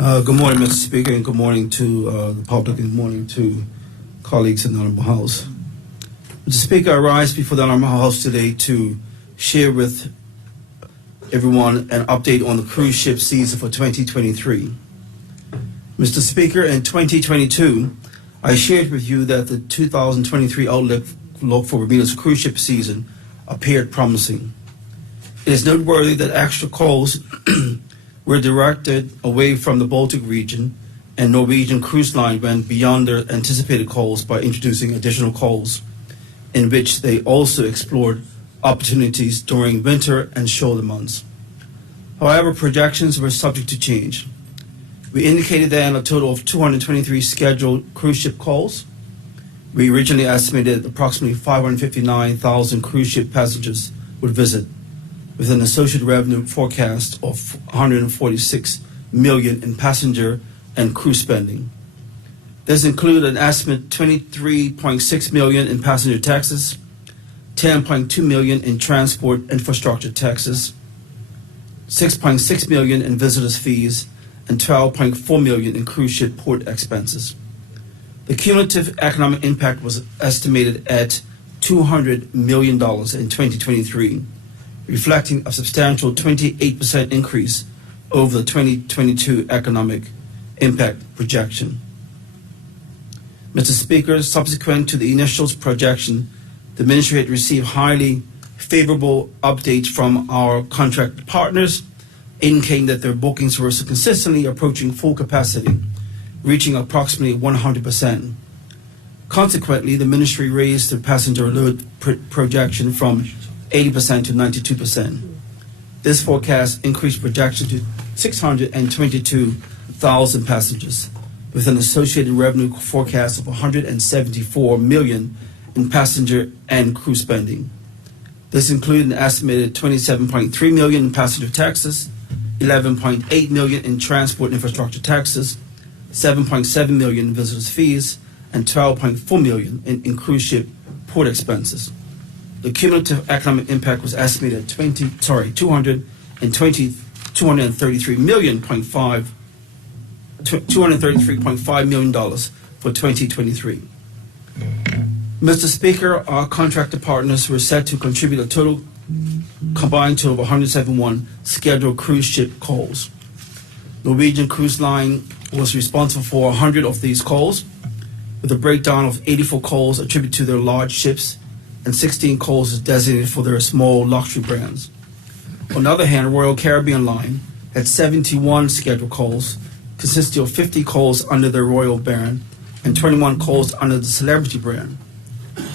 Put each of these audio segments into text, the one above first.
Good morning, Mr. Speaker, and good morning to the public, and good morning to colleagues in the Honorable House. Mr. Speaker, I rise before the Honorable House today to share with everyone an update on the cruise ship season for 2023. Mr. Speaker, in 2022, I shared with you that the 2023 outlook for Bermuda's cruise ship season appeared promising. It is noteworthy that extra calls were directed away from the Baltic region, and Norwegian Cruise Line went beyond their anticipated calls by introducing additional calls, in which they also explored opportunities during winter and shoulder months. However, projections were subject to change. We indicated that in a total of 223 scheduled cruise ship calls, we originally estimated approximately 559,000 cruise ship passengers would visit, with an associated revenue forecast of $146 million in passenger and cruise spending. This included an estimate $23.6 million in passenger taxes, $10.2 million in transport infrastructure taxes, $6.6 million in visitors' fees, and $12.4 million in cruise ship port expenses. The cumulative economic impact was estimated at $200 million in 2023, reflecting a substantial 28% increase over the 2022 economic impact projection. Mr. Speaker, subsequent to the initial projection, the Ministry had received highly favorable updates from our contract partners, indicating that their bookings were consistently approaching full capacity, reaching approximately 100%. Consequently, the Ministry raised the passenger load projection from 80% to 92%. This forecast increased projection to 622,000 passengers, with an associated revenue forecast of $174 million in passenger and crew spending. This included an estimated $27.3 million in passenger taxes, $11.8 million in transport infrastructure taxes, $7.7 million in visitors' fees, and $12.4 million in cruise ship port expenses. The cumulative economic impact was estimated at $233.5 million for 2023. Mr. Speaker, our contractor partners were set to contribute a combined total of 171 scheduled cruise ship calls. Norwegian Cruise Line was responsible for 100 of these calls, with a breakdown of 84 calls attributed to their large ships and 16 calls designated for their small luxury brands. On the other hand, Royal Caribbean Line had 71 scheduled calls, consisting of 50 calls under their Royal brand and 21 calls under the Celebrity brand.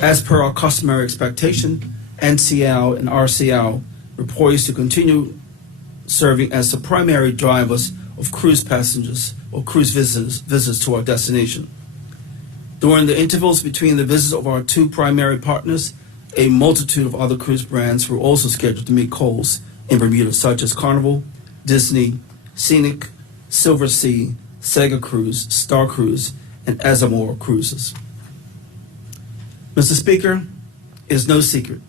As per our customary expectation, NCL and RCL were poised to continue serving as the primary drivers of cruise passengers or cruise visitors to our destination. During the intervals between the visits of our two primary partners, a multitude of other cruise brands were also scheduled to make calls in Bermuda, such as Carnival, Disney, Scenic, Silver Sea, Sega Cruise, Star Cruise, and Azamor Cruises. Mr. Speaker, it is no secret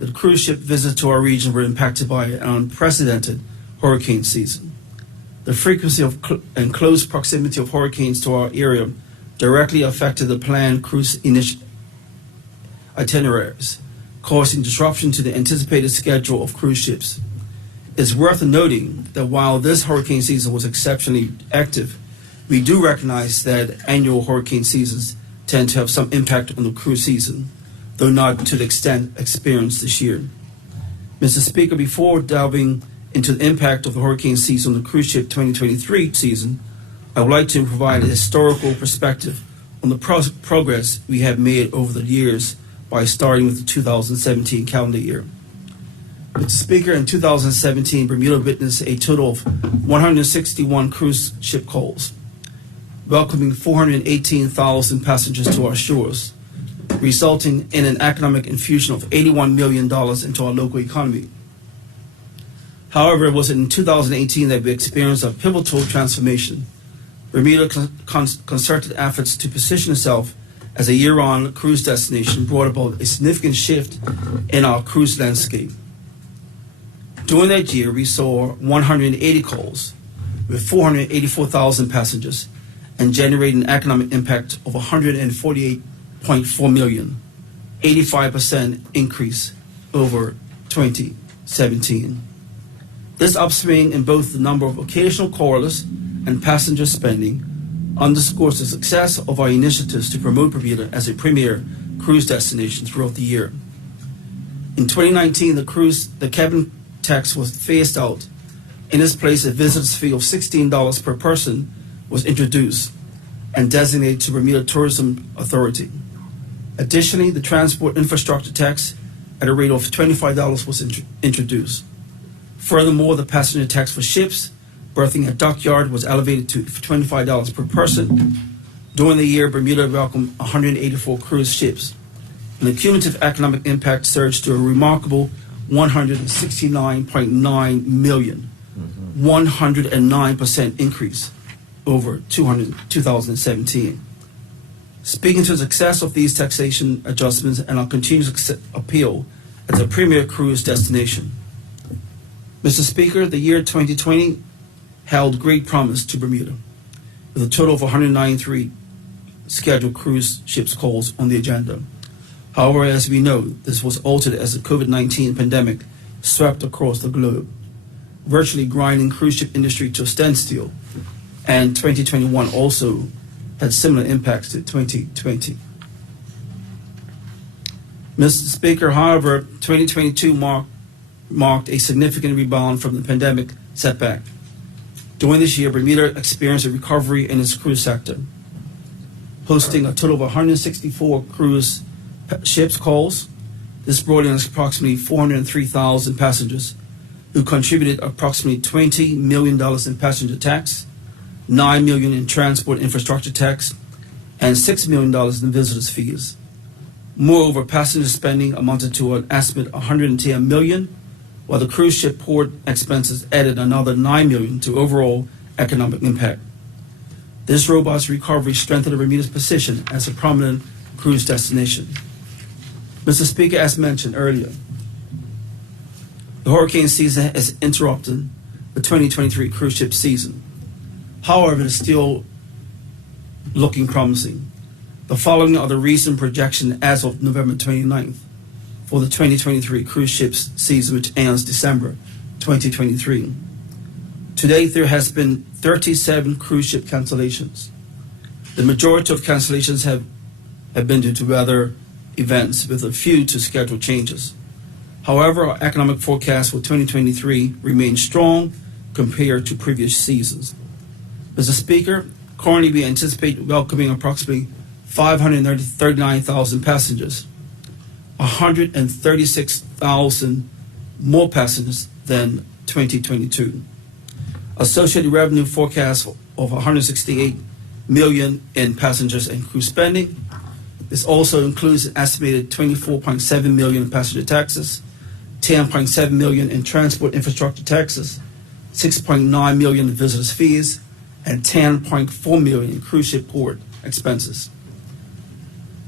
that cruise ship visits to our region were impacted by an unprecedented hurricane season. The frequency of and close proximity of hurricanes to our area directly affected the planned cruise itineraries, causing disruption to the anticipated schedule of cruise ships. It's worth noting that while this hurricane season was exceptionally active, we do recognize that annual hurricane seasons tend to have some impact on the cruise season, though not to the extent experienced this year. Mr. Speaker, before delving into the impact of the hurricane season on the cruise ship 2023 season, I would like to provide a historical perspective on the progress we have made over the years by starting with the 2017 calendar year. Mr. Speaker, in 2017, Bermuda witnessed a total of 161 cruise ship calls, welcoming 418,000 passengers to our shores, resulting in an economic infusion of $81 million into our local economy. However, it was in 2018 that we experienced a pivotal transformation. Bermuda concerted efforts to position itself as a year-round cruise destination brought about a significant shift in our cruise landscape. During that year, we saw 180 calls, with 484,000 passengers and generating an economic impact of $148.4 million, 85% increase over 2017. This upswing in both the number of occasional callers and passenger spending underscores the success of our initiatives to promote Bermuda as a premier cruise destination throughout the year. In 2019, the cabin tax was phased out. In its place, a visitor's fee of $16 per person was introduced and designated to Bermuda Tourism Authority. Additionally, the transport infrastructure tax at a rate of $25 was introduced. Furthermore, the passenger tax for ships berthing at dockyard was elevated to $25 per person. During the year, Bermuda welcomed 184 cruise ships, and the cumulative economic impact surged to a remarkable $169.9 million, 109% increase over 2017. Speaking to the success of these taxation adjustments and our continuous appeal as a premier cruise destination, Mr. Speaker, the year 2020 held great promise to Bermuda, with a total of 193 scheduled cruise ships calls on the agenda. However, as we know, this was altered as the COVID-19 pandemic swept across the globe, virtually grinding cruise ship industry to a standstill, and 2021 also had similar impacts to 2020. Mr. Speaker, however, 2022 marked a significant rebound from the pandemic setback. During this year, Bermuda experienced a recovery in its cruise sector, hosting a total of 164 cruise ships calls. This brought in approximately 403,000 passengers, who contributed approximately $20 million in passenger tax, $9 million in transport infrastructure tax, and $6 million in visitors' fees. Moreover, passenger spending amounted to an estimate $110 million, while the cruise ship port expenses added another $9 million to overall economic impact. This robust recovery strengthened Bermuda's position as a prominent cruise destination. Mr. Speaker, as mentioned earlier, the hurricane season has interrupted the 2023 cruise ship season. However, it is still looking promising. The following are the recent projections as of November 29th for the 2023 cruise ships season, which ends December 2023. To date, there has been 37 cruise ship cancellations. The majority of cancellations have been due to weather events, with a few to schedule changes. However, our economic forecast for 2023 remains strong compared to previous seasons. Mr. Speaker, currently we anticipate welcoming approximately 539,000 passengers, 136,000 more passengers than 2022. Associated revenue forecast of 168 million in passengers and cruise spending. This also includes an estimated 24.7 million in passenger taxes, 10.7 million in transport infrastructure taxes, 6.9 million in visitors' fees, and 10.4 million in cruise ship port expenses.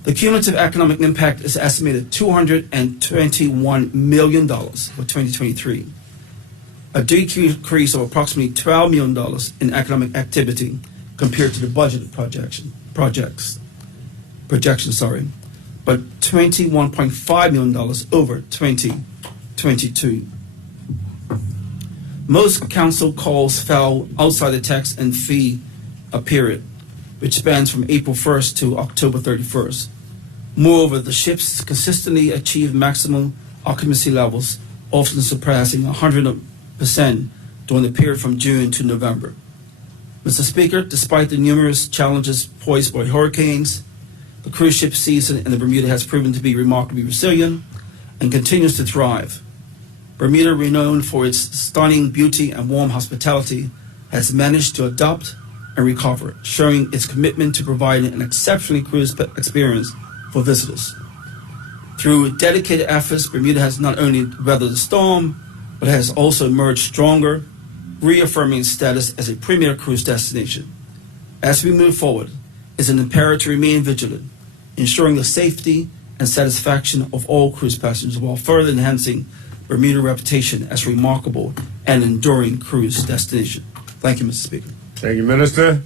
The cumulative economic impact is estimated $221 million for 2023, a decrease of approximately $12 million in economic activity compared to the budgeted projections, but $21.5 million over 2022. Most council calls fell outside the tax and fee period, which spans from April 1st to October 31st. Moreover, the ships consistently achieve maximum occupancy levels, often surpassing 100% during the period from June to November. Mr. Speaker, despite the numerous challenges posed by hurricanes, the cruise ship season in the Bermuda has proven to be remarkably resilient and continues to thrive. Bermuda, renowned for its stunning beauty and warm hospitality, has managed to adapt and recover, showing its commitment to providing an exceptional cruise experience for visitors. Through dedicated efforts, Bermuda has not only weathered the storm, but has also emerged stronger, reaffirming its status as a premier cruise destination. As we move forward, it's an imperative to remain vigilant, ensuring the safety and satisfaction of all cruise passengers while further enhancing Bermuda's reputation as a remarkable and enduring cruise destination. Thank you, Mr. Speaker. Thank you, Minister.